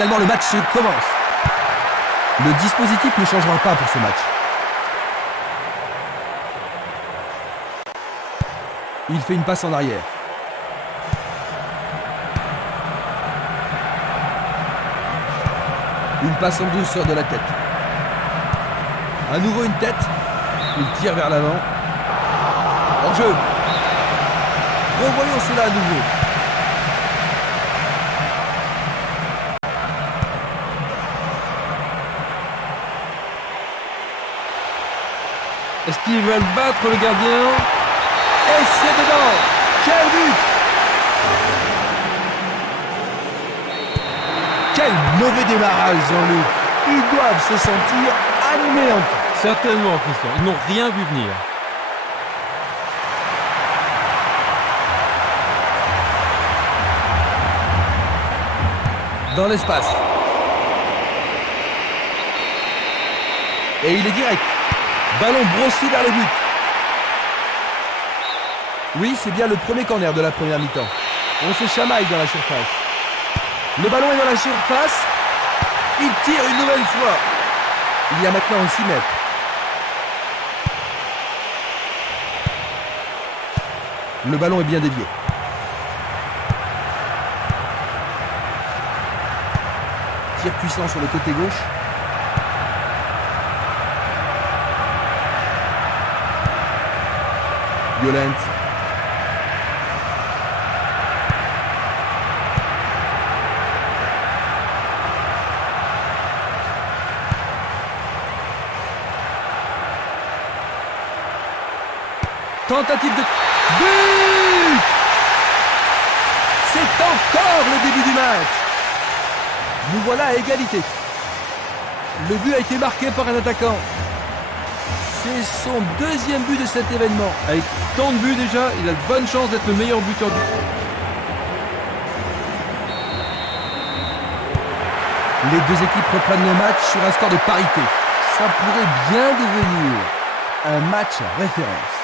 finalement, le match commence. Le dispositif ne changera pas pour ce match. Il fait une passe en arrière. Une passe en douceur de la tête. À nouveau une tête. Il tire vers l'avant. Hors-jeu. Revoyons cela à nouveau. Est-ce qu'ils veulent battre le gardien? Et c'est dedans. Quel but! Quel mauvais démarrage, Jean-Luc. Ils doivent se sentir anéantis. Certainement, Christian. Ils n'ont rien vu venir. Dans l'espace. Et il est direct. Ballon brossé vers le but. Oui, c'est bien le premier corner de la première mi-temps. On se chamaille dans la surface. Le ballon est dans la surface. Il tire une nouvelle fois. Il y a maintenant 6 mètres. Le ballon est bien dévié. Tir puissant sur le côté gauche. Violent. Tentative de but. C'est encore le début du match. Nous voilà à égalité. Le but a été marqué par un attaquant. C'est son deuxième but de cet événement. Avec tant de buts déjà, il a de bonnes chances d'être le meilleur buteur du... Les deux équipes reprennent le match sur un score de parité. Ça pourrait bien devenir un match référence.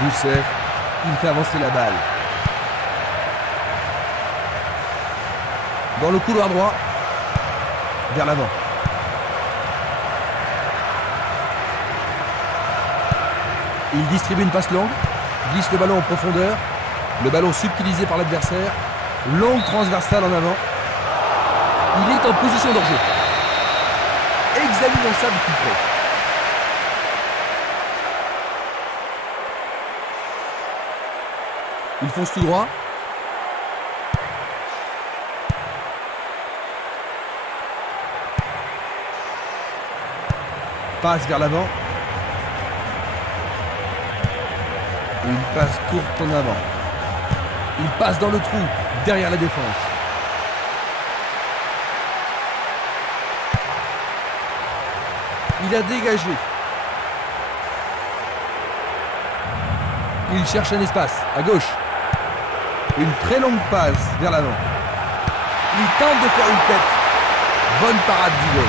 Boussef, il fait avancer la balle. Dans le couloir droit, vers l'avant. Il distribue une passe longue, glisse le ballon en profondeur, le ballon subtilisé par l'adversaire, longue transversale en avant. Il est en position d'hors-jeu. Examinons ça de plus près. Il fonce tout droit. Passe vers l'avant. Une passe courte en avant. Il passe dans le trou, derrière la défense. Il a dégagé. Il cherche un espace, à gauche. Une très longue passe vers l'avant. Il tente de faire une tête. Bonne parade du goal.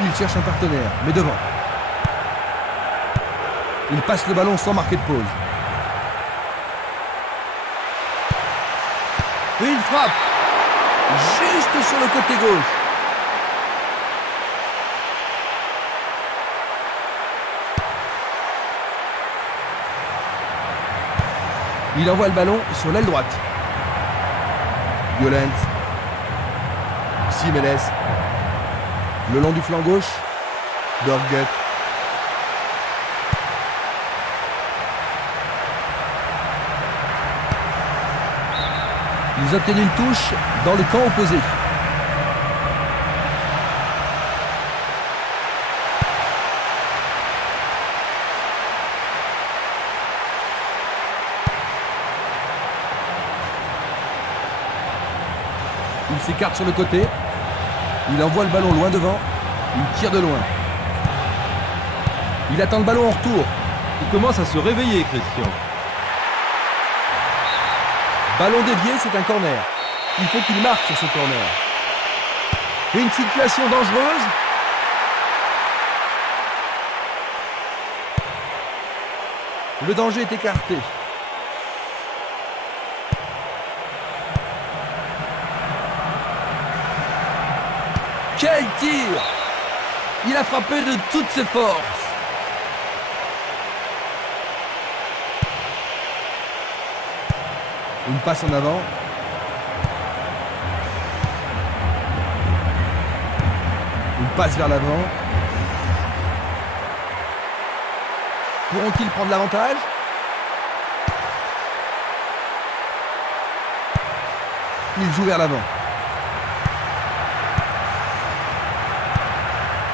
Il cherche un partenaire, mais devant. Il passe le ballon sans marquer de pause. Une frappe. Juste sur le côté gauche. Il envoie le ballon sur l'aile droite. Violent. Simeles. Le long du flanc gauche. Dorget. Ils obtiennent une touche dans le camp opposé. Il s'écarte sur le côté. Il envoie le ballon loin devant. Il tire de loin. Il attend le ballon en retour. Il commence à se réveiller, Christian. Ballon dévié, c'est un corner. Il faut qu'il marque sur ce corner. Une situation dangereuse. Le danger est écarté. Quel tir! Il a frappé de toutes ses forces. Une passe en avant. Une passe vers l'avant. Pourront-ils prendre l'avantage? Il joue vers l'avant.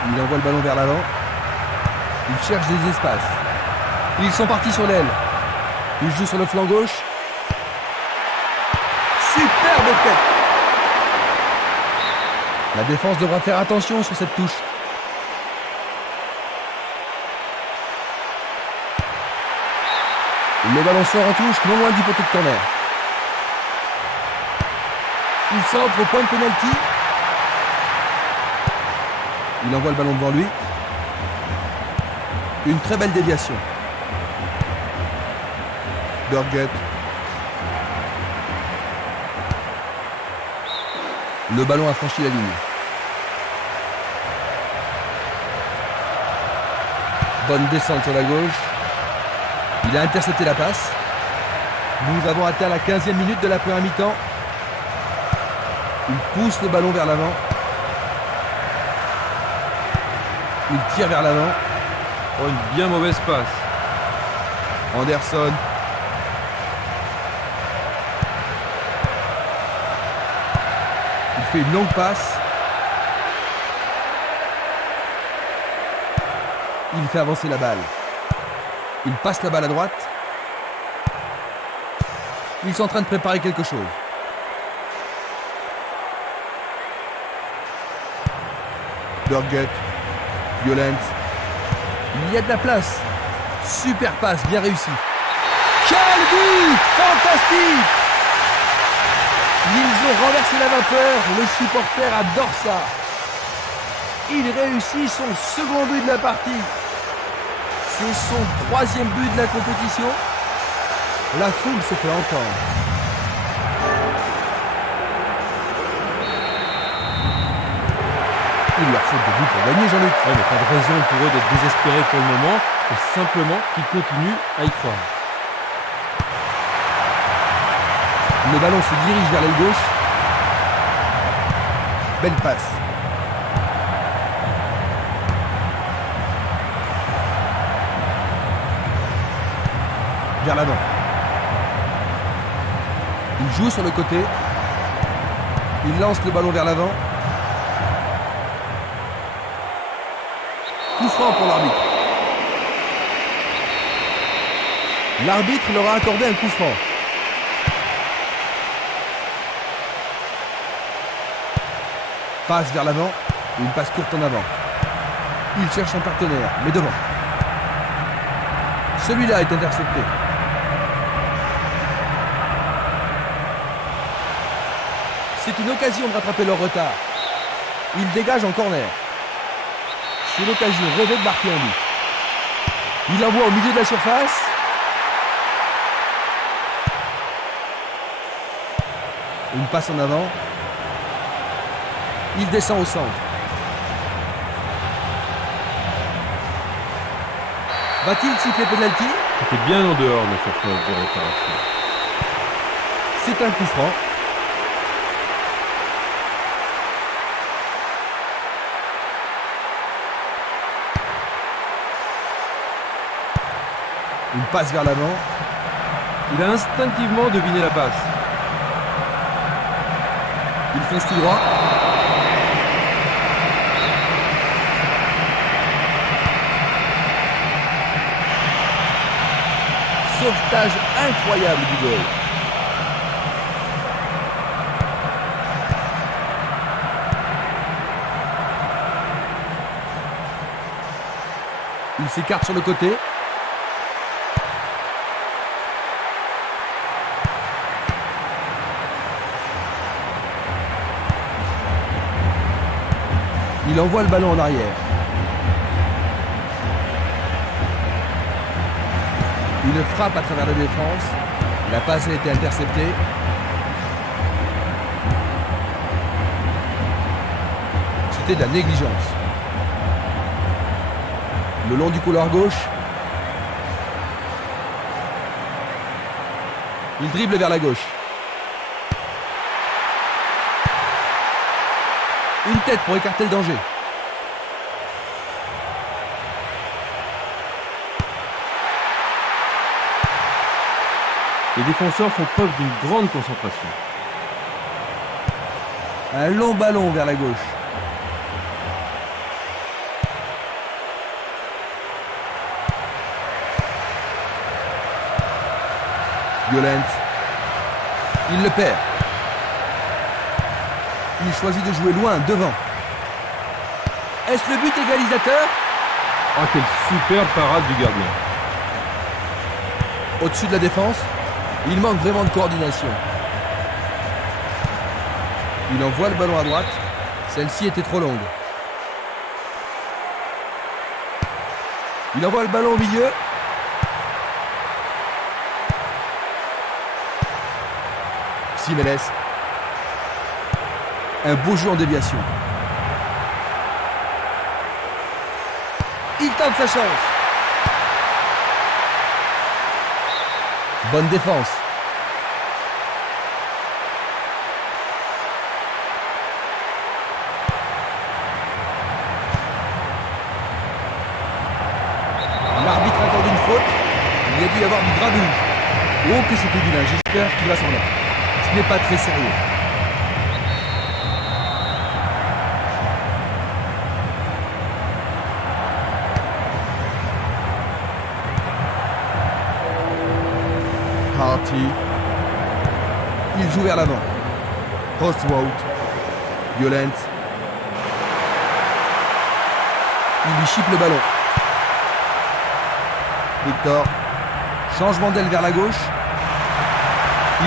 Il envoie le ballon vers l'avant. Il cherche des espaces. Ils sont partis sur l'aile. Il joue sur le flanc gauche. Superbe tête. La défense devra faire attention sur cette touche. Le ballon sort en touche, non loin du poteau de corner. Il centre au point de pénalty. Il envoie le ballon devant lui. Une très belle déviation. Birgit. Le ballon a franchi la ligne. Bonne descente sur la gauche. Il a intercepté la passe. Nous avons atteint la 15e minute de la première mi-temps. Il pousse le ballon vers l'avant. Il tire vers l'avant. Oh, une bien mauvaise passe. Anderson. Il fait une longue passe. Il fait avancer la balle. Il passe la balle à droite. Ils sont en train de préparer quelque chose. Birgit. Violence. Il y a de la place. Super passe, bien réussi. Quel but! Fantastique! Ils ont renversé la vapeur. Le supporter adore ça. Il réussit son second but de la partie. C'est son 3e but de la compétition. La foule se fait entendre. Il leur faut des buts pour gagner, Jean-Luc. Ouais, mais pas de raison pour eux d'être désespérés pour le moment. C'est simplement qu'ils continuent à y croire. Le ballon se dirige vers l'aile gauche. Belle passe. Vers l'avant. Il joue sur le côté. Il lance le ballon vers l'avant. Coup franc pour l'arbitre. L'arbitre leur a accordé un coup franc. Passe vers l'avant. Une passe courte en avant. Il cherche son partenaire, mais devant. Celui-là est intercepté. C'est une occasion de rattraper leur retard. Il dégage en corner. C'est l'occasion rêvée de marquer un but. Il envoie au milieu de la surface. Une passe en avant. Il descend au centre. Va-t-il siffler penalty? C'était bien en dehors de cette phase de réparation. C'est un coup franc. Une passe vers l'avant. Il a instinctivement deviné la passe. Il fonce tout droit. Sauvetage incroyable du goal. Il s'écarte sur le côté. Il envoie le ballon en arrière. Une frappe à travers la défense. La passe a été interceptée. C'était de la négligence. Le long du couloir gauche. Il dribble vers la gauche. Une tête pour écarter le danger. Les défenseurs font preuve d'une grande concentration. Un long ballon vers la gauche. Violent. Il le perd. Il choisit de jouer loin, devant. Est-ce le but égalisateur? Ah, quelle superbe parade du gardien. Au-dessus de la défense, il manque vraiment de coordination. Il envoie le ballon à droite. Celle-ci était trop longue. Il envoie le ballon au milieu. Simeles. Un beau jeu en déviation. Il tente sa chance. Bonne défense. L'arbitre accorde une faute. Il y a dû y avoir du grabuge. Oh que c'était vilain, j'espère qu'il va s'en aller. Ce n'est pas très sérieux. Harty. Il joue vers l'avant. Ostwold. Violent. Il lui chipe le ballon. Victor. Changement d'aile vers la gauche.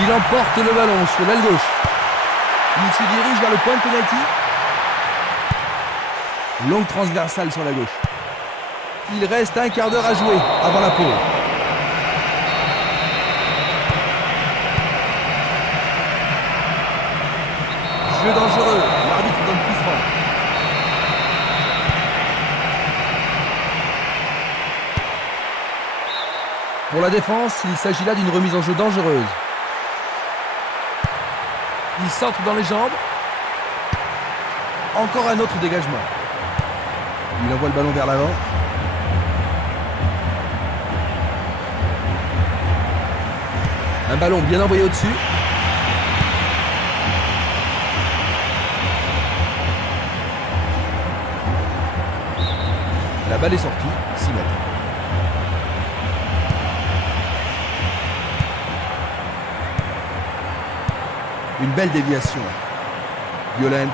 Il emporte le ballon sur l'aile gauche. Il se dirige vers le point de pénalty. Longue transversale sur la gauche. Il reste un quart d'heure à jouer avant la pause. Jeu dangereux. L'arbitre donne plus franc. Pour la défense, il s'agit là d'une remise en jeu dangereuse. Il centre dans les jambes. Encore un autre dégagement. Il envoie le ballon vers l'avant. Un ballon bien envoyé au-dessus. La balle est sortie, 6 mètres. Une belle déviation. Violent.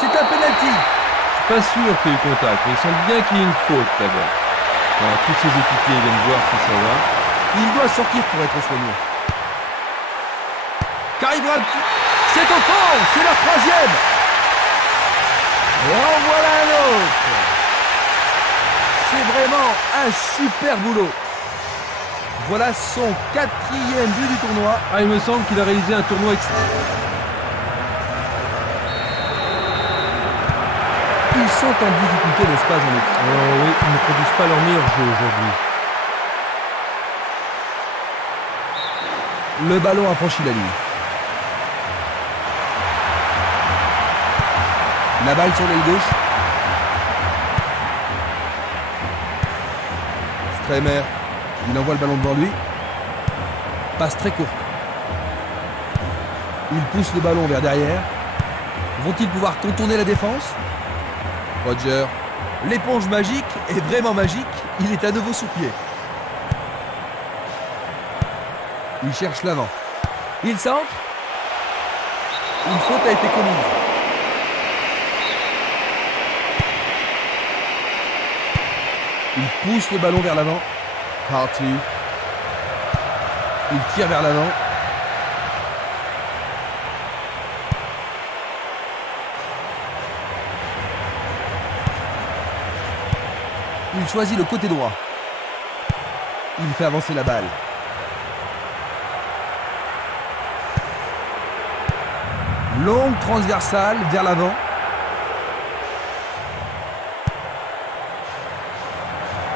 C'est un penalty. Pas sûr qu'il y ait eu contact, mais il semble bien qu'il y ait une faute d'abord. Alors, tous ses équipiers viennent voir si ça va. Il doit sortir pour être soigné. Qu'arrivera C'est au fond. C'est leur troisième. Et en voilà un autre. C'est vraiment un super boulot. Voilà son 4e but du tournoi. Ah, il me semble qu'il a réalisé un tournoi extra. Ils sont en difficulté, n'est-ce pas, Jean-Luc? Oh oui, ils ne produisent pas leur meilleur jeu aujourd'hui. Le ballon a franchi la ligne. La balle sur l'aile gauche. Stremer. Il envoie le ballon devant lui. Passe très courte. Il pousse le ballon vers derrière. Vont-ils pouvoir contourner la défense? Roger. L'éponge magique est vraiment magique. Il est à nouveau sous pied. Il cherche l'avant. Il centre. Une faute a été commise. Il pousse le ballon vers l'avant. Harty. Il tire vers l'avant. Il choisit le côté droit. Il fait avancer la balle. Longue transversale vers l'avant.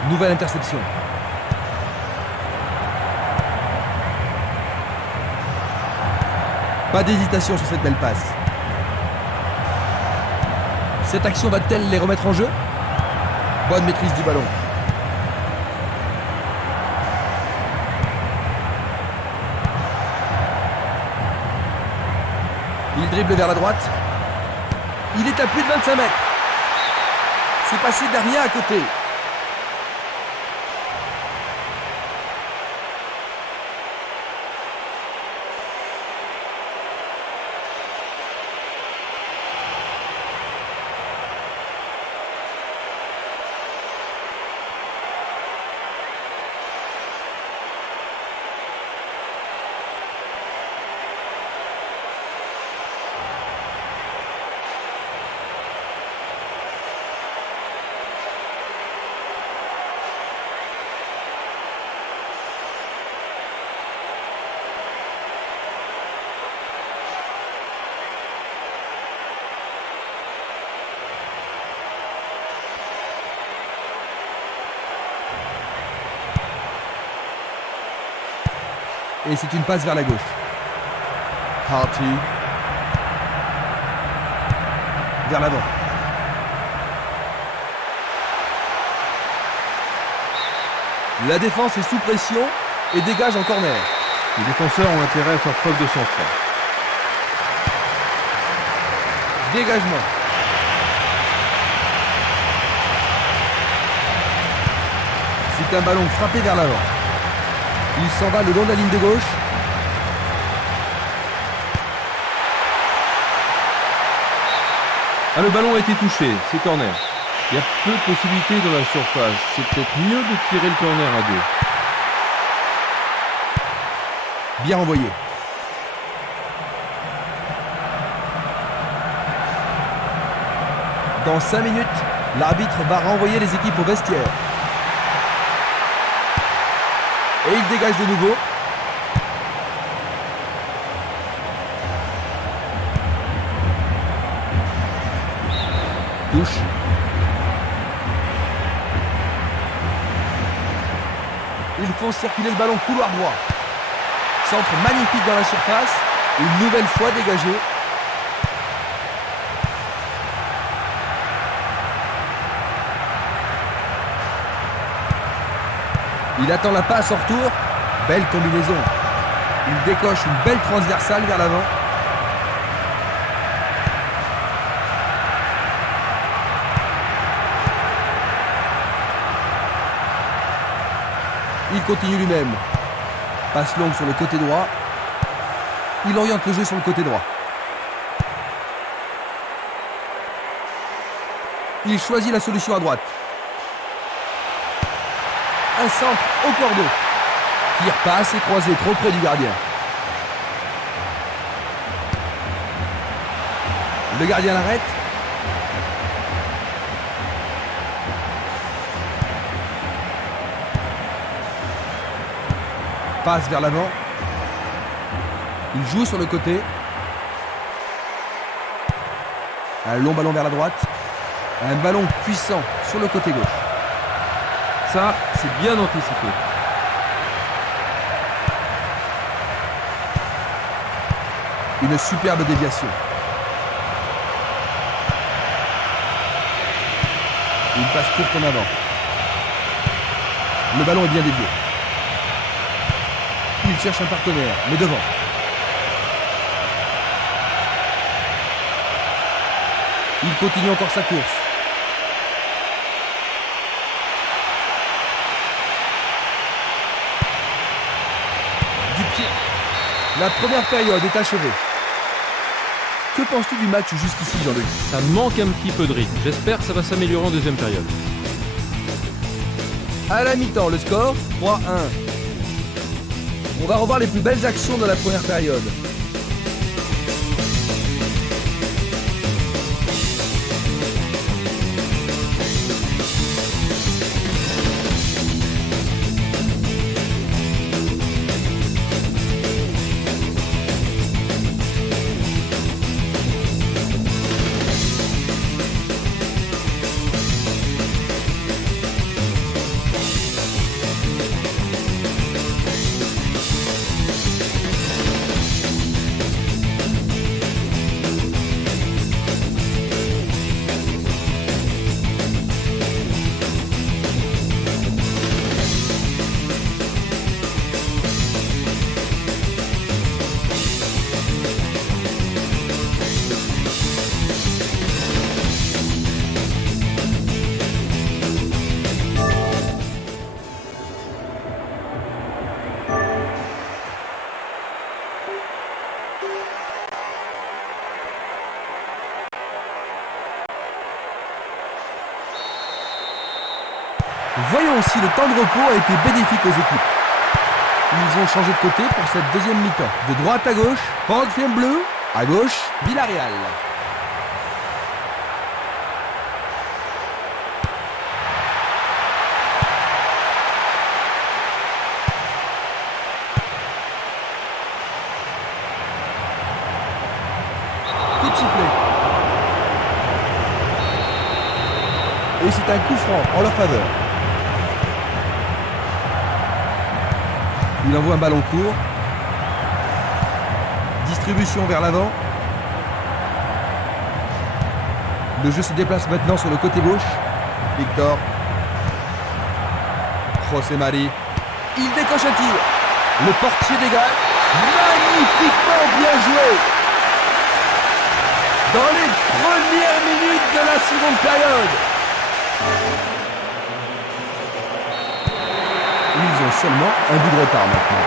Nouvelle interception. Pas d'hésitation sur cette belle passe. Cette action va-t-elle les remettre en jeu? Bonne maîtrise du ballon. Il dribble vers la droite. Il est à plus de 25 mètres. C'est passé derrière à côté. Et c'est une passe vers la gauche. Harty. Vers l'avant. La défense est sous pression et dégage en corner. Les défenseurs ont intérêt à faire preuve de sang-froid. Dégagement. C'est un ballon frappé vers l'avant. Il s'en va le long de la ligne de gauche. Ah, le ballon a été touché, c'est corner. Il y a peu de possibilités dans la surface. C'est peut-être mieux de tirer le corner à deux. Bien envoyé. Dans 5 minutes, l'arbitre va renvoyer les équipes au vestiaire. Et il dégage de nouveau. Touche. Ils font circuler le ballon couloir droit. Centre magnifique dans la surface. Une nouvelle fois dégagé. Il attend la passe en retour. Belle combinaison. Il décoche une belle transversale vers l'avant. Il continue lui-même. Passe longue sur le côté droit. Il oriente le jeu sur le côté droit. Il choisit la solution à droite. Un centre au cordeau. Tire pas assez croisé, trop près du gardien. Le gardien l'arrête. Passe vers l'avant. Il joue sur le côté. Un long ballon vers la droite. Un ballon puissant sur le côté gauche. Ça, c'est bien anticipé. Une superbe déviation. Une passe courte en avant. Le ballon est bien dévié. Il cherche un partenaire, mais devant. Il continue encore sa course. Du pied. La première période est achevée. Que penses-tu du match jusqu'ici, Jean-Luc? Ça manque un petit peu de rythme. J'espère que ça va s'améliorer en deuxième période. À la mi-temps, le score 3-1. On va revoir les plus belles actions de la première période. Voyons si le temps de repos a été bénéfique aux équipes. Ils ont changé de côté pour cette deuxième mi-temps. De droite à gauche, Portfield bleu, à gauche, Villarreal. Coup de sifflet. Et c'est un coup franc en leur faveur. Il envoie un ballon court. Distribution vers l'avant. Le jeu se déplace maintenant sur le côté gauche. Victor. José Mari. Il décoche un tir. Le portier dégage. Magnifiquement bien joué. Dans les premières minutes de la seconde période. Ils ont seulement un but de retard maintenant.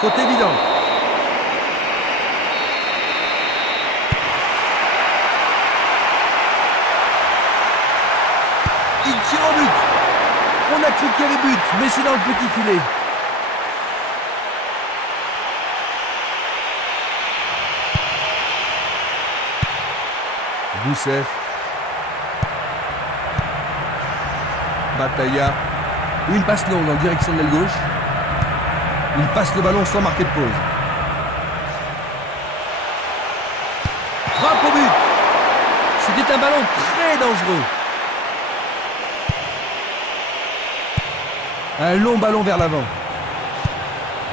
Faute évidente. Il tire au but. On a cru qu'il y avait but, mais c'est dans le petit filet. Boussef. Batalla. Une passe longue en direction de l'aile gauche. Il passe le ballon sans marquer de pause. Frappe au but. C'était un ballon très dangereux. Un long ballon vers l'avant.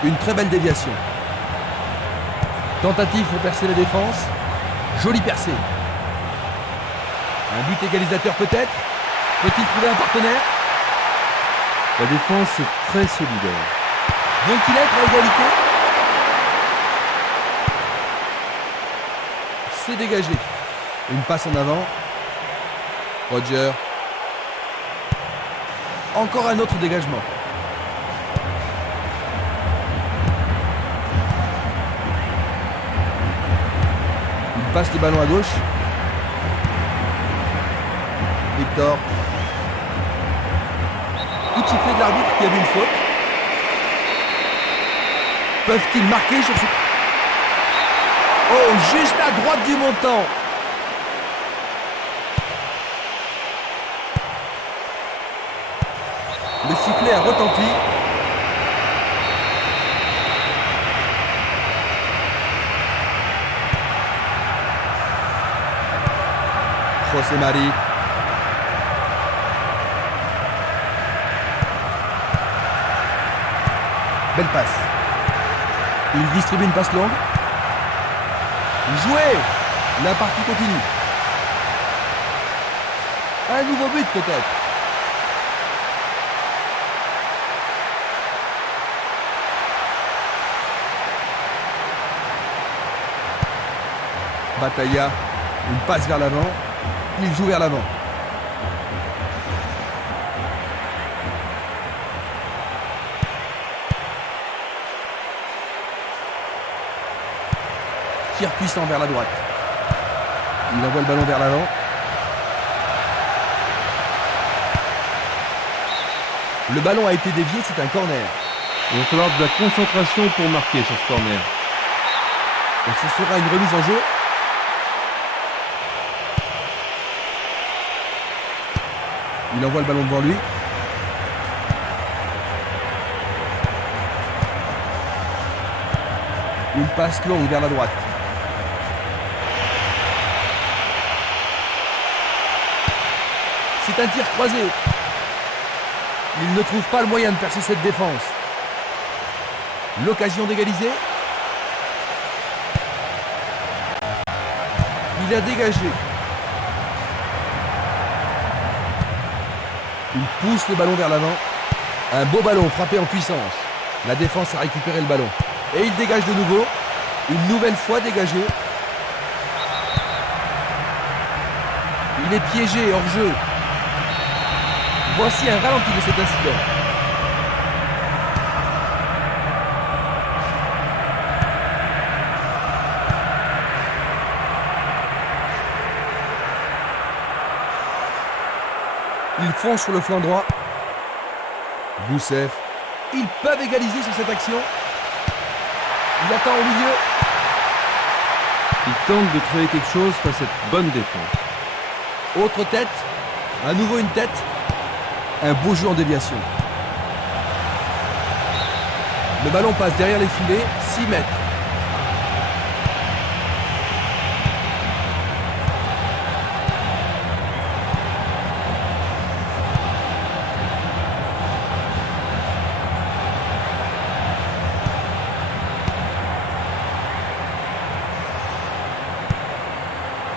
Une très belle déviation. Tentative pour percer la défense. Jolie percée. Un but égalisateur peut-être. Peut-il trouver un partenaire? La défense est très solidaire. Vont-ils être à égalité? C'est dégagé. Une passe en avant. Roger. Encore un autre dégagement. Il passe le ballon à gauche. Victor. Coup de sifflet de l'arbitre qui a vu une faute. Peuvent-ils marquer sur ce... Oh, juste à droite du montant. Le sifflet a retenti. José Mari. Belle passe. Il distribue une passe longue. Joué. La partie continue. Un nouveau but peut-être. Batalla. Une passe vers l'avant. Il joue vers l'avant. Tir puissant vers la droite. Il envoie le ballon vers l'avant. Le ballon a été dévié, c'est un corner. Il va falloir de la concentration pour marquer sur ce corner. Et ce sera une remise en jeu. Il envoie le ballon devant lui. Une passe longue vers la droite. C'est un tir croisé. Il ne trouve pas le moyen de percer cette défense. L'occasion d'égaliser. Il a dégagé. Il pousse le ballon vers l'avant. Un beau ballon frappé en puissance. La défense a récupéré le ballon. Et il dégage de nouveau. Une nouvelle fois dégagé. Il est piégé hors jeu. Voici un ralenti de cet incident. Ils foncent sur le flanc droit. Goussef. Ils peuvent égaliser sur cette action. Il attend au milieu. Il tente de créer quelque chose face à cette bonne défense. Autre tête. À nouveau une tête. Un beau jeu en déviation. Le ballon passe derrière les filets. 6 mètres.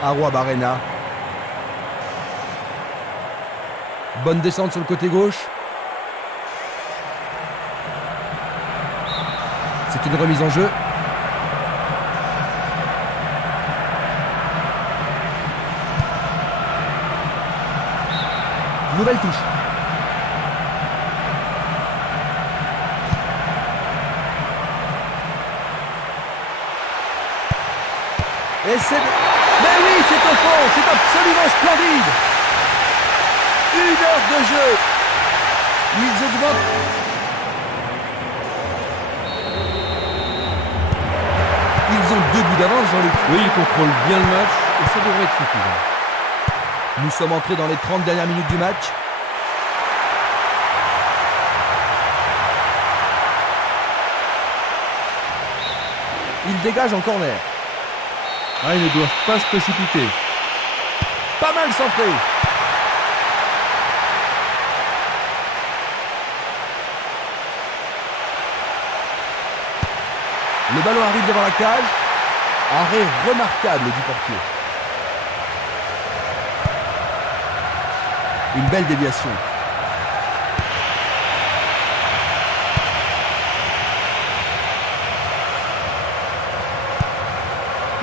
Arwa Barrena. Bonne descente sur le côté gauche. C'est une remise en jeu. Nouvelle touche. Et c'est... Mais oui, c'est au fond, c'est absolument splendide. 1 heure de jeu. Ils augmentent. Ils ont 2 buts d'avance, Jean-Luc. Oui, il contrôle bien le match et ça devrait être suffisant. Nous sommes entrés dans les 30 dernières minutes du match. Ils dégagent en corner. Ah, ils ne doivent pas se précipiter. Pas mal centré. Le ballon arrive devant la cage. Arrêt remarquable du portier. Une belle déviation.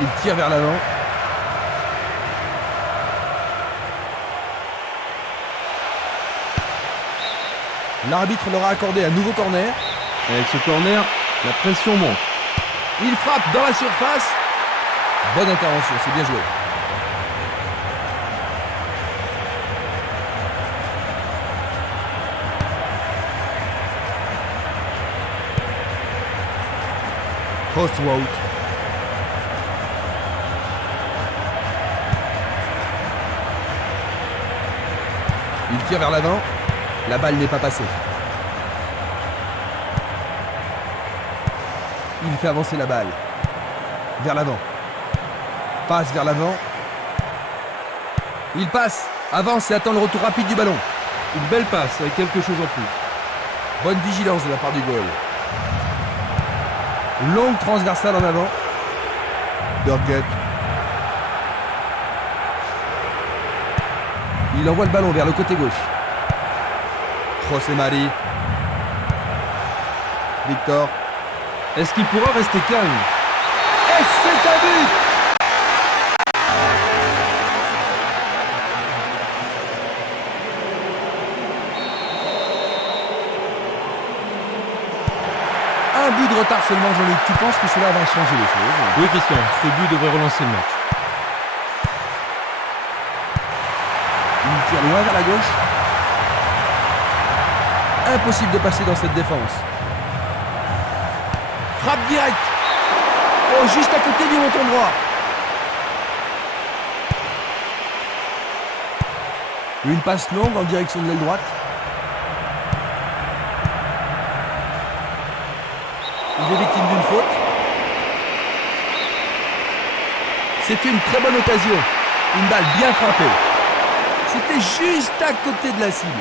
Il tire vers l'avant. L'arbitre leur a accordé un nouveau corner. Et avec ce corner, la pression monte. Il frappe dans la surface. Bonne intervention, c'est bien joué. Postwout. Il tire vers l'avant. La balle n'est pas passée. Il fait avancer la balle. Vers l'avant. Passe vers l'avant. Il passe. Avance et attend le retour rapide du ballon. Une belle passe avec quelque chose en plus. Bonne vigilance de la part du goal. Longue transversale en avant. Burguet. Il envoie le ballon vers le côté gauche. José Mari. Victor. Est-ce qu'il pourra rester calme? Et c'est un but! Un but de retard seulement, Jean-Luc. Tu penses que cela va changer les choses? Oui, Christian, ce but devrait relancer le match. Il tire loin vers la gauche. Impossible de passer dans cette défense. Frappe directe. Oh, juste à côté du montant droit. Une passe longue en direction de l'aile droite. Il est victime d'une faute. C'est une très bonne occasion. Une balle bien frappée. C'était juste à côté de la cible.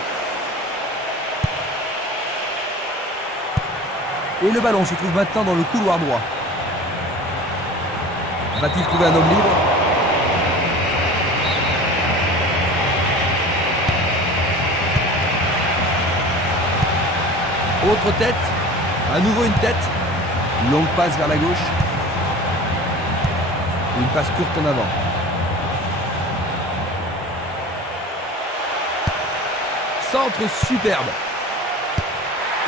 Et le ballon se trouve maintenant dans le couloir droit. Va-t-il trouver un homme libre? Autre tête. À nouveau une tête. Longue passe vers la gauche. Une passe courte en avant. Centre superbe.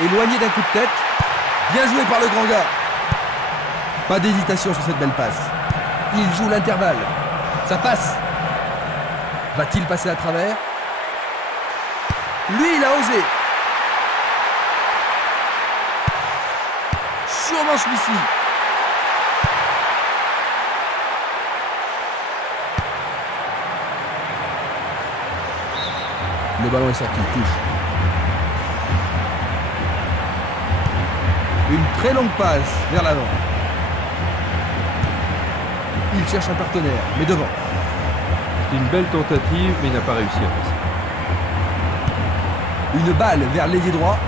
Éloigné d'un coup de tête. Bien joué par le grand gars. Pas d'hésitation sur cette belle passe. Il joue l'intervalle. Ça passe. Va-t-il passer à travers? Lui, il a osé. Sûrement celui-ci. Le ballon est sorti, touche. Une très longue passe vers l'avant. Il cherche un partenaire, mais devant. C'est une belle tentative, mais il n'a pas réussi à passer. Une balle vers l'ailier droit.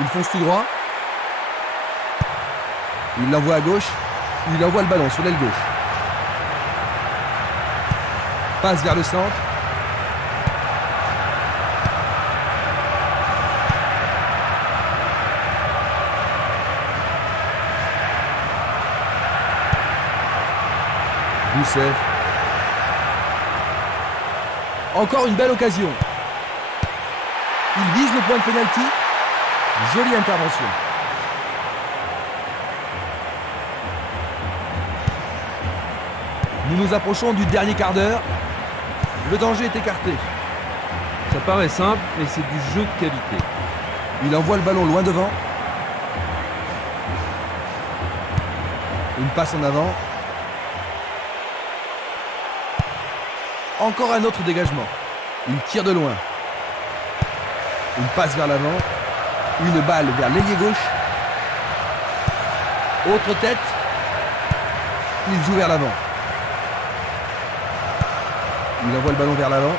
Il fonce tout droit. Il l'envoie à gauche. Il envoie le ballon sur l'aile gauche. Passe vers le centre. Youssef. Encore une belle occasion. Il vise le point de pénalty. Jolie intervention. Nous nous approchons du dernier quart d'heure. Le danger est écarté. Ça paraît simple, mais c'est du jeu de qualité. Il envoie le ballon loin devant. Une passe en avant. Encore un autre dégagement. Il tire de loin. Une passe vers l'avant. Une balle vers l'ailier gauche. Autre tête. Il joue vers l'avant. Il envoie le ballon vers l'avant.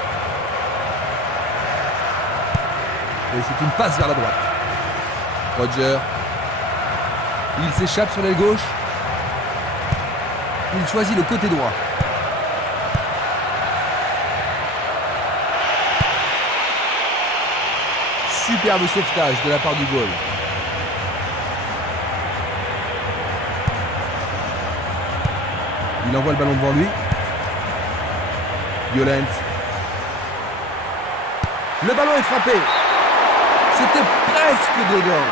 Et c'est une passe vers la droite. Roger. Il s'échappe sur l'aile gauche. Il choisit le côté droit. Superbe sauvetage de la part du goal. Il envoie le ballon devant lui. Violence. Le ballon est frappé. C'était presque dedans.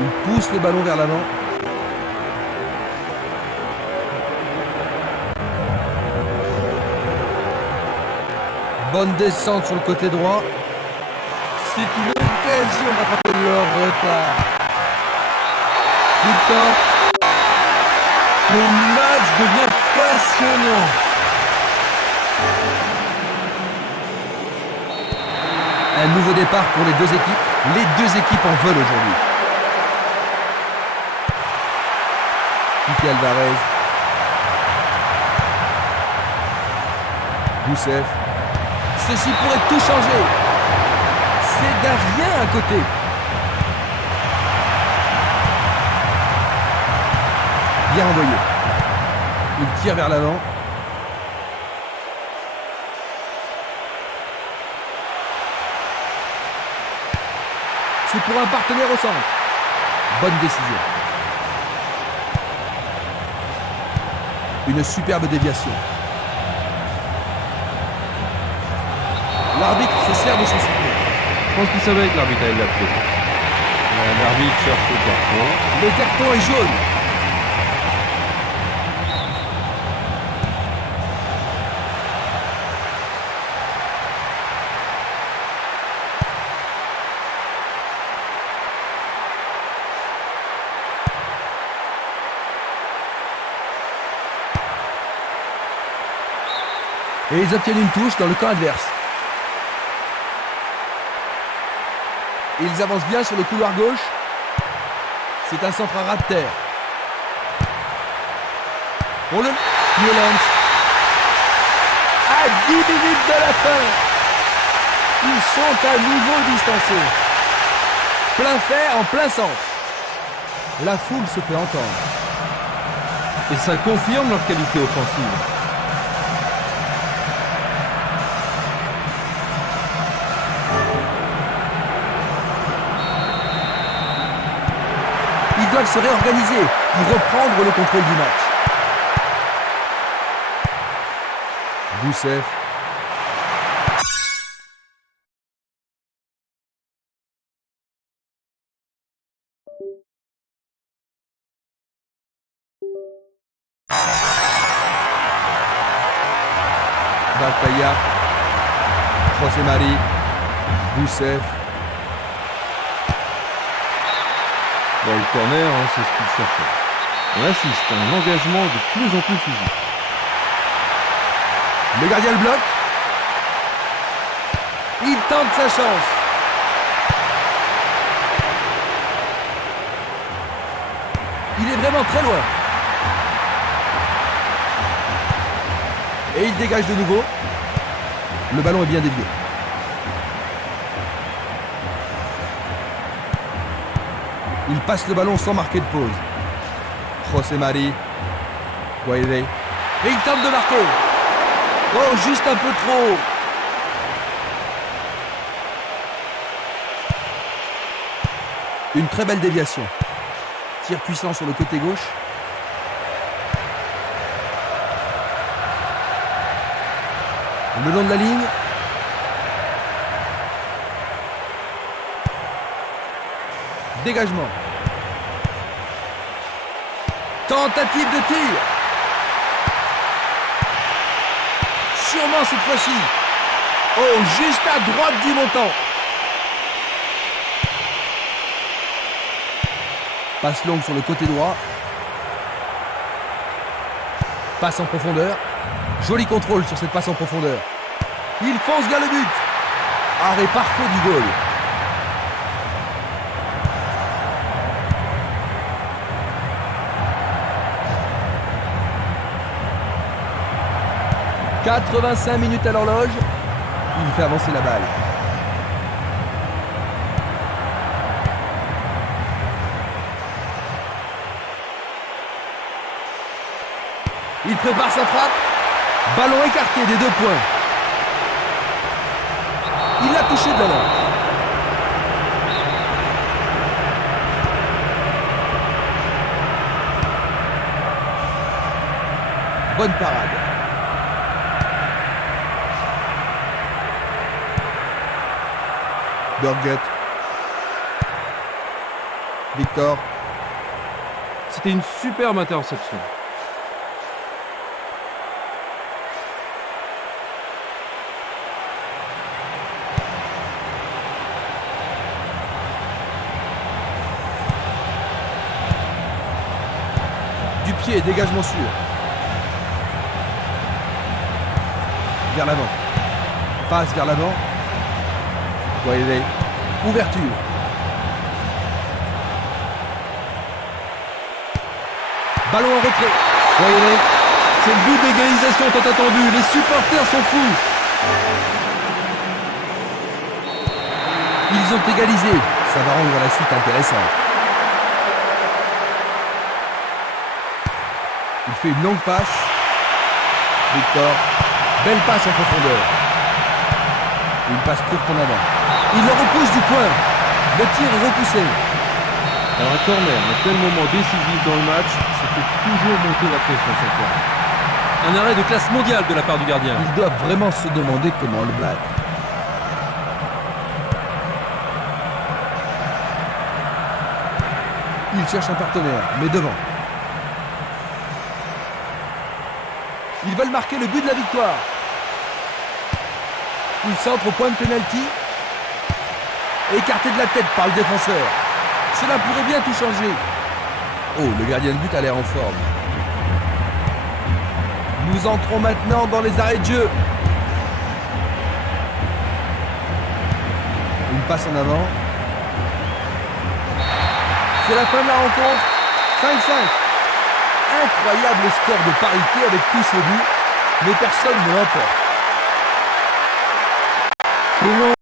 Il pousse le ballon vers l'avant. Bonne descente sur le côté droit. C'est une occasion d'attraper leur retard. Tout le temps. Le match devient passionnant. Un nouveau départ pour les deux équipes. Les deux équipes en veulent aujourd'hui. Piqué Alvarez. Youssef. Ceci pourrait tout changer. C'est d'un rien à côté. Bien envoyé. Il tire vers l'avant. C'est pour un partenaire au centre. Bonne décision. Une superbe déviation. L'arbitre se sert de son sifflet. Je pense qu'il savait que l'arbitre allait l'appeler. L'arbitre cherche le carton. Le carton est jaune. Et ils obtiennent une touche dans le camp adverse. Ils avancent bien sur le couloir gauche. C'est un centre à ras de terre. Pour le Violence. À 10 minutes de la fin. Ils sont à nouveau distancés. Plein fer en plein centre. La foule se fait entendre. Et ça confirme leur qualité offensive. Ils doivent se réorganiser pour reprendre le contrôle du match. Rousseff. Bataya. José Marie. Rousseff. Bon, le corner, hein, c'est ce qu'il cherchait. On assiste à un engagement de plus en plus physique. Le gardien le bloque. Il tente sa chance. Il est vraiment très loin. Et il dégage de nouveau. Le ballon est bien dévié. Il passe le ballon sans marquer de pause. José Marie. Guaire. Et il tente de marquer. Oh, juste un peu trop. Une très belle déviation. Tir puissant sur le côté gauche. Le long de la ligne. Dégagement. Tentative de tir. Sûrement cette fois-ci. Oh, juste à droite du montant. Passe longue sur le côté droit. Passe en profondeur. Joli contrôle sur cette passe en profondeur. Il fonce vers le but. Arrêt parfait du goal. « 85 minutes à l'horloge. Il fait avancer la balle. Il prépare sa frappe. Ballon écarté des 2 points. Il l'a touché de la main. Bonne parade. Burgut. Victor. C'était une superbe interception. Du pied, dégagement sûr. Vers l'avant. Passe vers l'avant. Guaire. Ouverture. Ballon en retrait. Guaire. C'est le but d'égalisation tant attendu. Les supporters sont fous. Ils ont égalisé. Ça va rendre la suite intéressante. Il fait une longue passe. Victor. Belle passe en profondeur. Une passe courte en avant. Il le repousse du point. Le tir est repoussé. Alors un corner, à tel moment décisif dans le match, ça fait toujours monter la pression sur le terrain. Un arrêt de classe mondiale de la part du gardien. Ils doivent vraiment se demander comment le battre. Il cherche un partenaire, mais devant. Ils veulent marquer le but de la victoire. Il centre au point de pénalty. Écarté de la tête par le défenseur. Cela pourrait bien tout changer. Oh, le gardien de but a l'air en forme. Nous entrons maintenant dans les arrêts de jeu. Une passe en avant. C'est la fin de la rencontre. 5-5. Incroyable score de parité avec tous ces buts, mais personne ne l'emporte. Comment